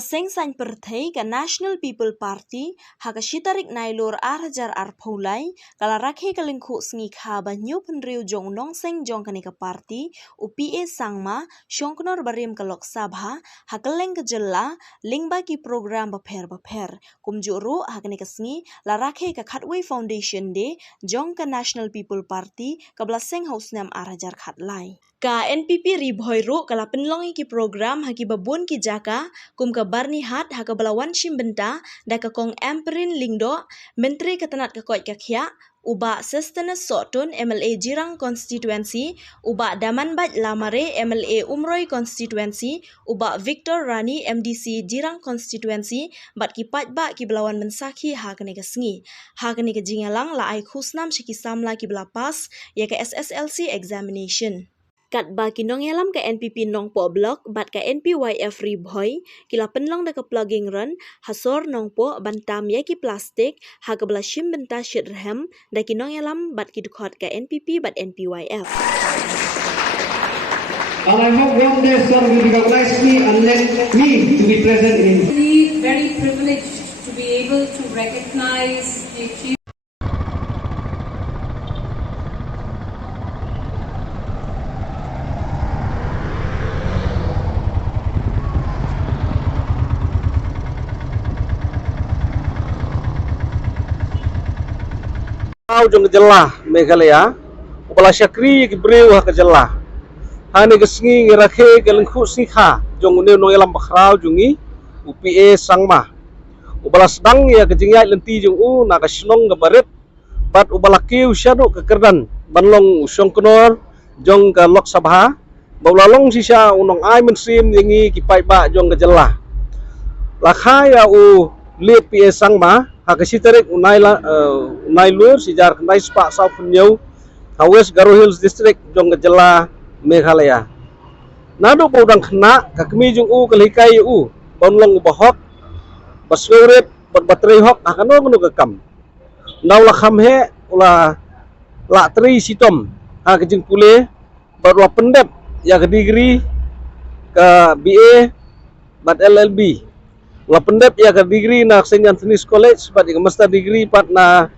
Seng san perthei ka National People Party ha ka shitarik nailur arhajar arphaulai kala Rakhe ka Lyngkhuh Sngikha ba nyu penriu jong Nongseng jong kani ka party UPA sangma shongknor barim ka Lok Sabha ha ka leng ka jella lingba ki program ba pher kumjuru ha kani ka sngi la Rakhe ka Khatway Foundation de jong ka National People Party ka bla Seng House Snem arhajar khatlai ka NPP ribhoi ru kala penlongi ki program ha ki babun ki jaka kum ka barni hat ha ka balawan shimbenta da ka kong emperin lingdo menteri ketenat ka koi ka khia uba sustenance sotun MLA Jirang constituency uba daman baj lamare MLA Umroi constituency uba Victor Rani MDC Jirang constituency bat ki pat ba ki balawan mensaki ha kene ka sngi ha kene ka jingalang la ai khusnam shiki samla ki bala pas ya ka SSLC examination kat ba kinongelam ka NPP nong po blok bat ka NPYF ribhoi kila penlong da ka plugging run hasor nong po bantam ya ki plastik ha ka bla shim benta shirhem da kinongelam bat ki dukhot ka NPP bat NPYF. And I hope one day sir will recognize me and let me to be present in. Very privileged to be able to recognize the achievement. Jong kejelah Meghalaya, upala syakri ki breu ha kejelah. Hani ke Sengi Rakhe ke Lyngkhuh Sngikha jong ne nong elam bakhrau jungi UPA sangma. Upala sedang ya ke jingai lenti jong u na ka snong ke baret bat upala kiu syadu ke kerdan banlong usongknor jong ke Lok Sabha. Baulalong sisa unong ai mensim yengi ki pai ba jong kejelah. Lakha ya u liet PA sangma Hakasitarik unai lur sijar kenai spak South Nyau Hawes Garo Hills District jong kejela Meghalaya. Nado paudang kena kakmi jong u kalikai u bonlong ubahok basweret batbatri hok akano kanu kekam. Nau la khamhe ula la tri sitom ha kejing pule barwa pendep ya ke degree ke BA bat LLB. La pendep ya ke degree na St. Anthony's College bat ya master degree pat na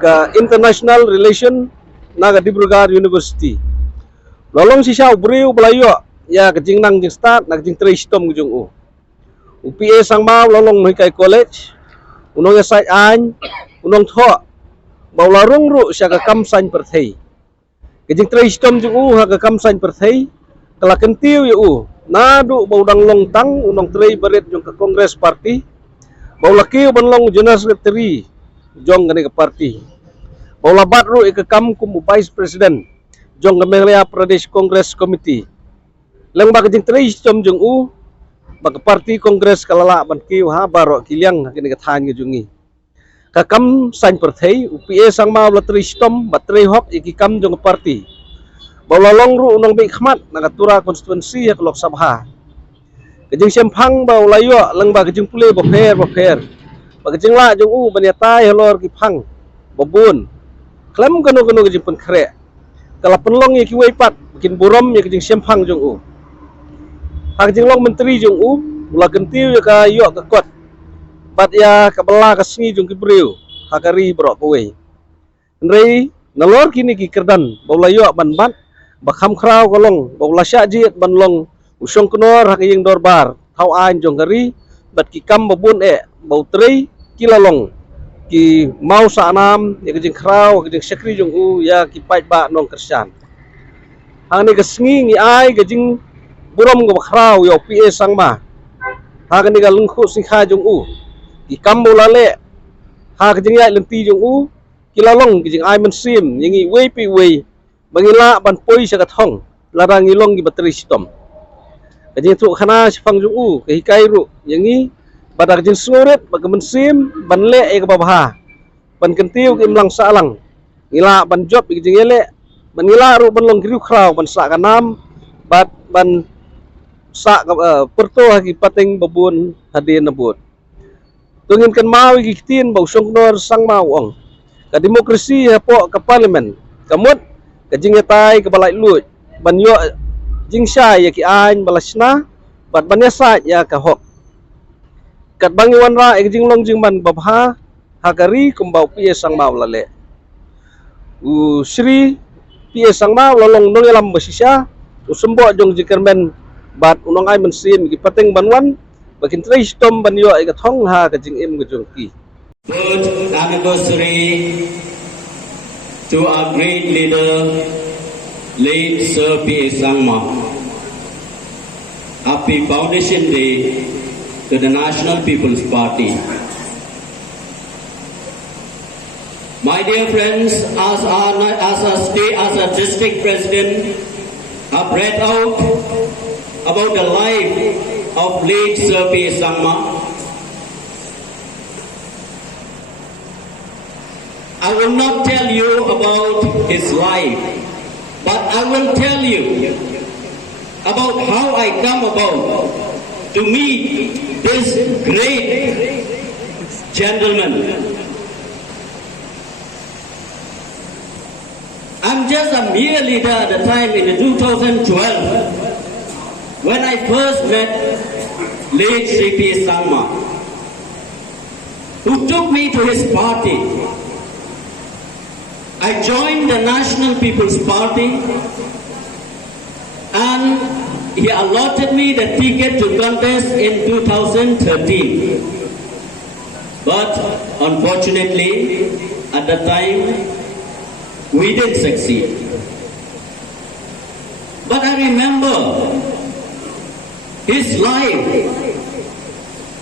ke international relation na ke Dibrugarh University. Lolong sisa ubriu belayo ya ke jingnang jing start na ke jing tri sitom jung u. UPA sangma lolong mhikai college unong ya sai an unong tho baularung ru sya ke kam san perthei. Ke jing tri sitom jung u ha ke kam san perthei kala kentiu ya u nadu baudang long tang unong trei beret jong ke Kongres Parti baulaki banlong General Secretary jong ke parti baula batru ke kam kum Vice President jong ke Meghalaya Pradesh Congress Committee leng ba ke jing trei jom jong u ba ke parti Kongres kalala ban kiu ha baro kiliang ke than ke jungi ka kam san perthei UPA sangma la trei stom ba trei hok iki kam jong ke parti baulalong ru unong bi khmat nagatura konstituensi ya Lok Sabha. Kejing sempang baulayo leng ba kejing pule ba pher. Ba kejing la jong u banyatai helor ki phang babun. Klem kanu kejing pen kre. Kala penlong ya ki weipat bikin burom ya kejing sempang jong u. Ha kejing long menteri jong u ula kentiu ya ka yo ka kot. Bat ya ka bela ka sngi jong ki breu ha kari bro kowe. Nrei nalor kini ki kerdan baulayo ban bakham khrau kolong baula sya jiet banlong usong knor hak yeng dorbar thau an jong gari bat ki kam babun bau trei kilalong ki mau sa nam ya kejing khrau kejing sekri jong u ya ki pai ba nong kersan hang ni kesngi ngi ai kejing burom go khrau yo PA sangma ha kan ni ga Lyngkhuh Sngikha jong u ki kam bola le ha kejing ya lenti jong u kilalong kejing ai mensim yengi wei pi wei bangila ban poi sa kathong larang ilong gi bateri sitom kajing tu khana sifang jung u ke hikai ru yangi badak jing suret bagamen sim ban le e babha ban kentiu ke imlang salang ngila ban job gi jing ele ban ngila ru ban long griu khrau ban sa kanam bat ban sa perto hagi pateng babun hadin nabut tungin kan mau gi tin bau songknor sang mau ong ka demokrasi ha po ka parlimen kamut kajing yatai ke balai lut ban yo jing sya ya ki an balasna bat ban yasa ya ka hok kat bangi wanra ek jinglong jingman babha hakari kumbau pie sangma lale u Sri pie sangma lolong nongelam basisya usembo jong jikermen bat unong ai mensin ki pateng banwan bakin tristom banyo ai ka thong ha ka jing im gujong ki good anniversary to our great leader late Sir P. Sangma. Happy Foundation Day to the National People's Party. My dear friends, as a district president, have read out about the life of late Sir P. Sangma. I will not tell you about his life, but I will tell you about how I come about to meet this great gentleman. I'm just a mere leader at the time in 2012 when I first met late Sri P. Sangma, who took me to his party. I joined the National People's Party and he allotted me the ticket to contest in 2013. But unfortunately, at the time, we didn't succeed. But I remember his life.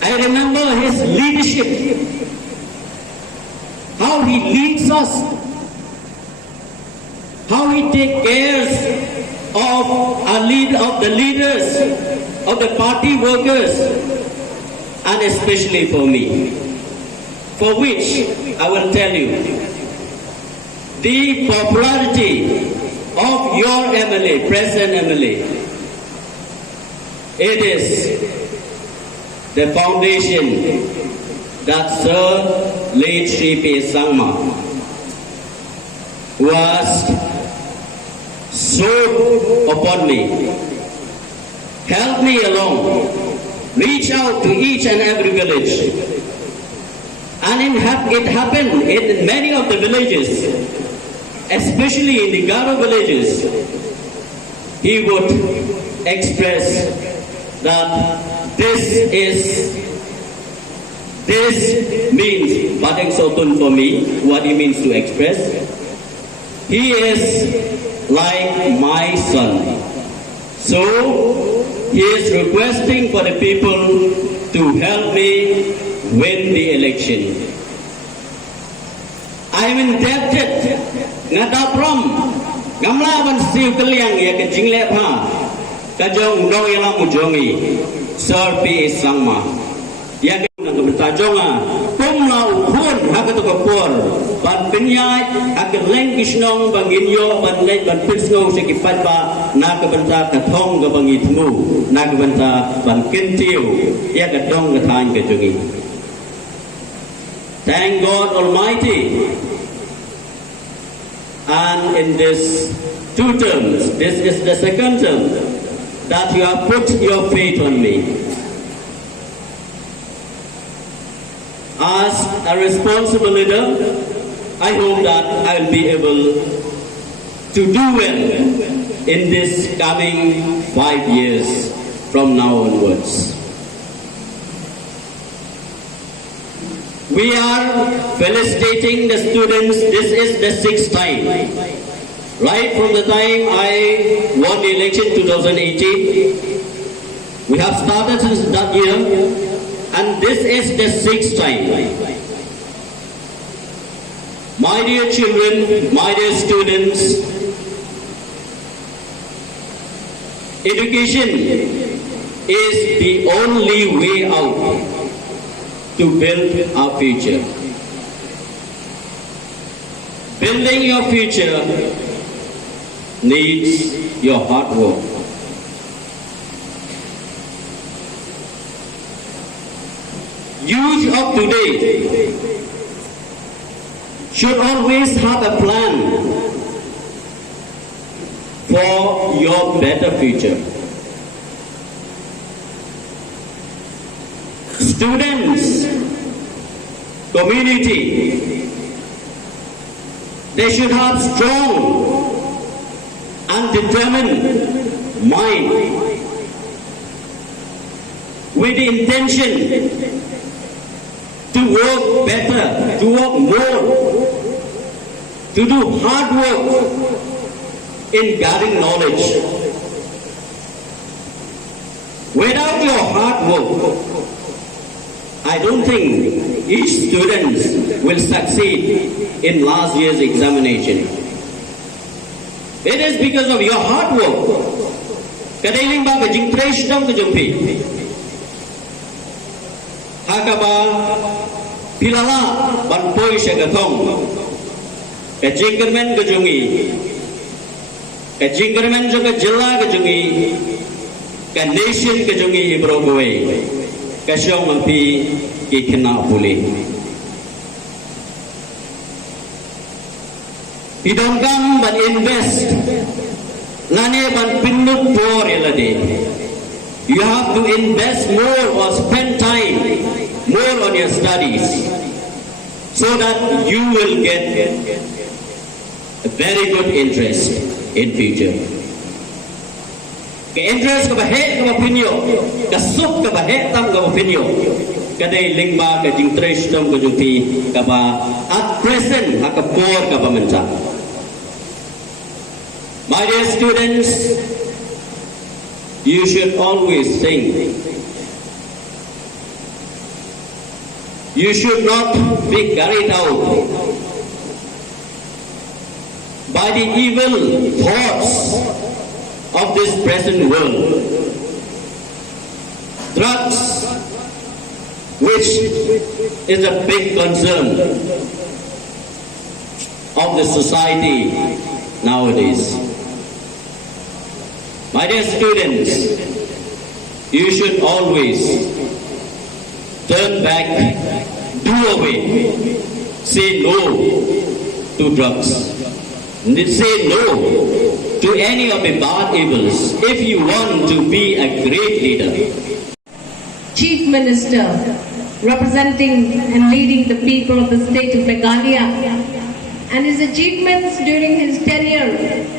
I remember his leadership. How he leads us. How he takes care of the leaders, of the party workers, and especially for me. For which I will tell you, the popularity of your MLA, present MLA, it is the foundation that Sir late Sri P. Sangma was so upon me, help me along, reach out to each and every village. And it happened in many of the villages, especially in the Garo villages. He would express that this means Badeng Sotun for me, what he means to express. He is like my son. So he is requesting for the people to help me win the election. I am indebted ngadaprom ngamlawan siu kaliang ya ke Jingdap ha kajong dong yang mujongi Sir P. Sangma ya ke bertajonga kumlau pun hak tu kapur ban penyai hak leng kisnong banginyo ban leng ban pisngong sekipat ba na ke benta katong ke bangitmu na ke benta ban kentiu ya ke dong ke than ke jongi. Thank God Almighty. And in this 2 terms, this is the second term that you have put your faith on me. As a responsible leader, I hope that I will be able to do well in this coming 5 years from now onwards. We are felicitating the students. This is the 6th time. Right from the time I won the election 2018, we have started since that year, and this is the 6th time. My dear children, my dear students, education is the only way out to build our future. Building your future needs your hard work. Youth of today should always have a plan for your better future. students, community, they should have strong and determined mind with the intention to work better, to work more, to do hard work in gathering knowledge. Without your hard work, I don't think each student will succeed in last year's examination. It is because of your hard work. Kadailing ba ka jingtresh dam ka jumpi. Hakaba pilala banpoy siya gatong. Ka jingkermen ka jungi. Ka jingkermen jo ka jilla ka jungi. Ka nation ka jungi ibrogoy. Ka siyong api kikina puli. Idongkang ban invest. Lani ban pinut por ilade. You have to invest more or spend time more on your studies so that you will get a very good interest in future. Ke interest ka bahe ka opinio, ka suk ka bahe tam ka opinio. Kadai lingba ka interest tam ka juti ka ba at present ha ka por ka pamenta. My dear students, you should always think. You should not be carried out by the evil thoughts of this present world. Drugs, which is a big concern of the society nowadays. My dear students, you should always turn back, do away, say no to drugs, say no to any of the bad evils if you want to be a great leader. Chief Minister, representing and leading the people of the state of Meghalaya, and his achievements during his tenure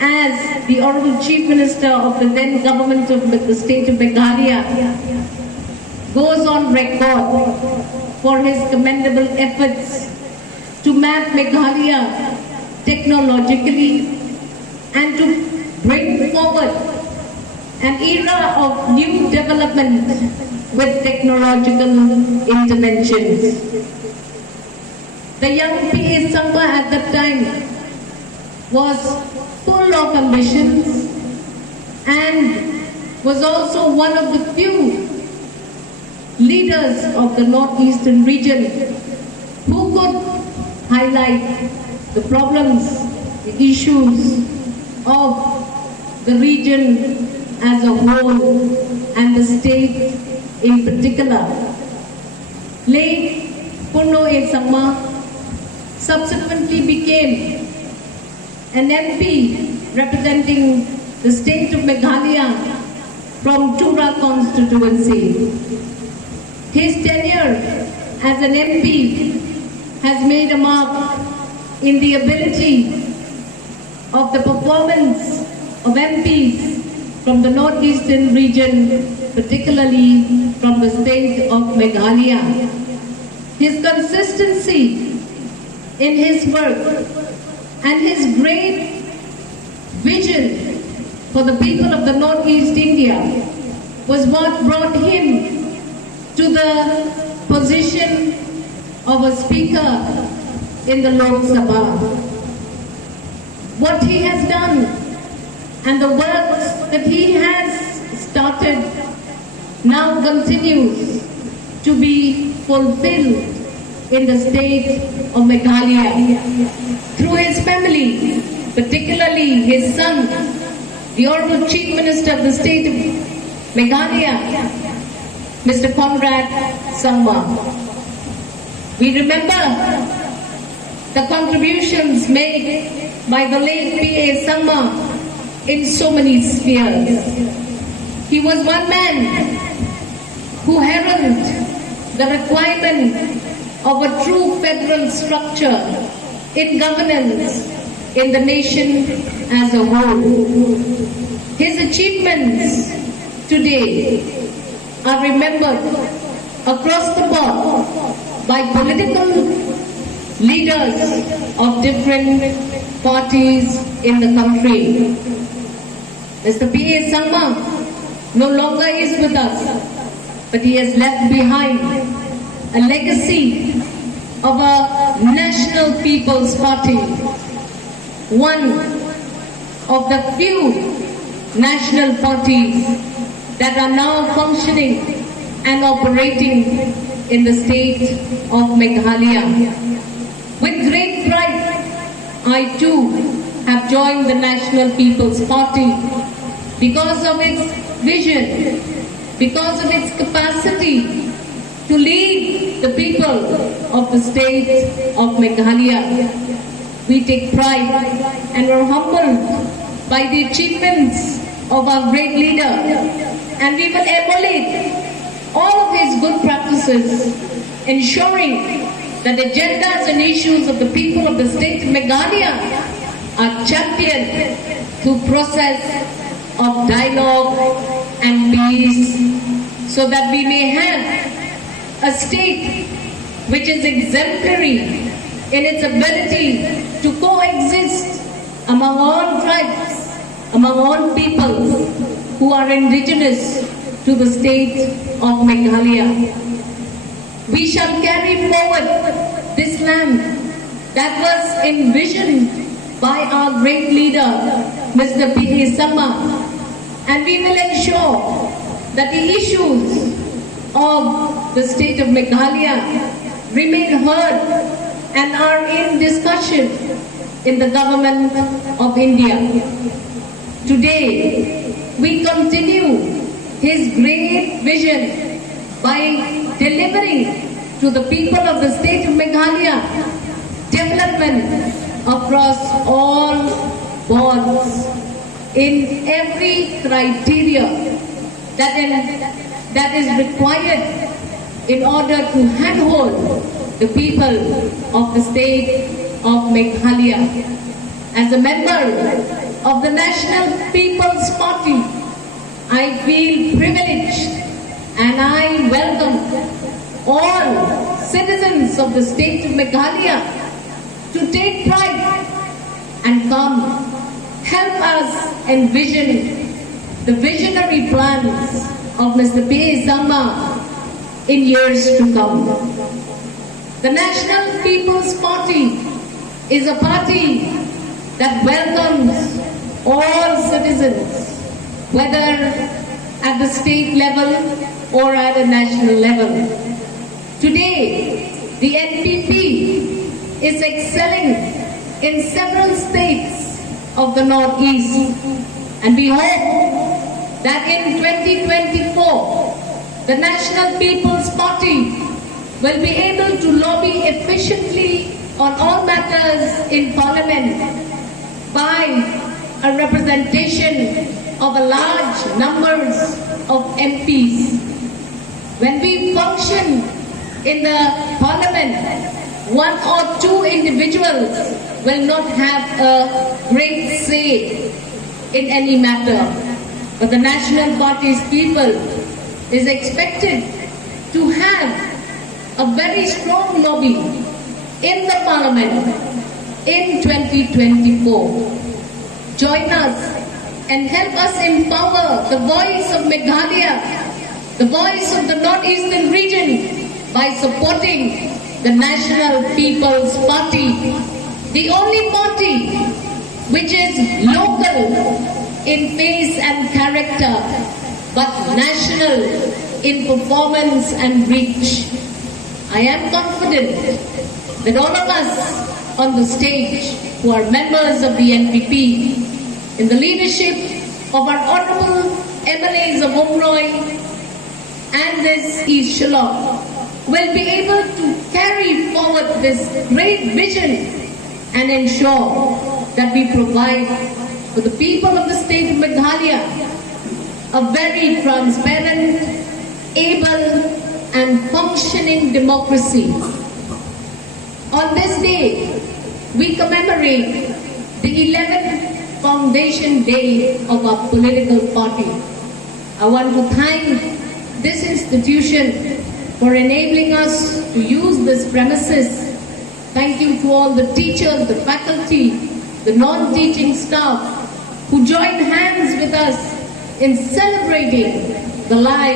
as the Honorable Chief Minister of the then government of the state of Meghalaya goes on record for his commendable efforts to map Meghalaya technologically and to bring forward an era of new development with technological interventions. The young PA Sangma at that time was full of ambitions and was also one of the few leaders of the northeastern region who could highlight the problems, the issues of the region as a whole and the state in particular. Late Punno A. Sangma subsequently became an MP representing the state of Meghalaya from Tura constituency. His tenure as an MP has made a mark in the ability of the performance of MPs from the northeastern region, particularly from the state of Meghalaya. His consistency in his work and his great vision for the people of the Northeast India was what brought him to the position of a speaker in the Lok Sabha. What he has done and the work that he has started now continues to be fulfilled in the state of Meghalaya through his family, particularly his son, the Honorable Chief Minister of the state of Meghalaya, Mr. Conrad Sangma. We remember the contributions made by the late P.A. Sangma in so many spheres. He was one man who heralded the requirement of a true federal structure in governance in the nation as a whole. His achievements today are remembered across the board by political leaders of different parties in the country. Mr. P.A. Sangma no longer is with us, but he has left behind a legacy of a National People's Party, one of the few national parties that are now functioning and operating in the state of Meghalaya. With great pride, I too have joined the National People's Party because of its vision, because of its capacity to lead the people of the state of Meghalaya. We take pride and are humbled by the achievements of our great leader, and we will emulate all of his good practices, ensuring that agendas and issues of the people of the state of Meghalaya are championed through process of dialogue and peace, so that we may have a state which is exemplary in its ability to coexist among all tribes, among all peoples who are indigenous to the state of Meghalaya. We shall carry forward this land that was envisioned by our great leader, Mr. P.A. Sangma, and we will ensure that the issues of the state of Meghalaya remain heard and are in discussion in the government of India. Today, we continue his great vision by delivering to the people of the state of Meghalaya development across all boards in every criteria that is required in order to handhold the people of the state of Meghalaya. As a member of the National People's Party, I feel privileged and I welcome all citizens of the state of Meghalaya to take pride and come help us envision the visionary plans of Mr. P.A. Sangma in years to come. The National People's Party is a party that welcomes all citizens, whether at the state level or at a national level. Today, the NPP is excelling in several states of the Northeast, and we hope that in 2024, the National People's Party will be able to lobby efficiently on all matters in Parliament by a representation of a large numbers of MPs. When we function in the Parliament, one or two individuals will not have a great say in any matter, but the National Party's people is expected to have a very strong lobby in the Parliament in 2024. Join us and help us empower the voice of Meghalaya, the voice of the Northeastern region, by supporting the National People's Party, the only party which is local in face and character, but national in performance and reach. I am confident that all of us on the stage who are members of the NPP, in the leadership of our honorable MLAs of Umroy and this East Shillong, will be able to carry forward this great vision and ensure that we provide for the people of the state of Meghalaya a very transparent, able and functional functioning democracy. On this day, we commemorate the 11th foundation day of our political party. I want to thank this institution for enabling us to use this premises. Thank you to all the teachers, the faculty, the non-teaching staff who joined hands with us in celebrating the lives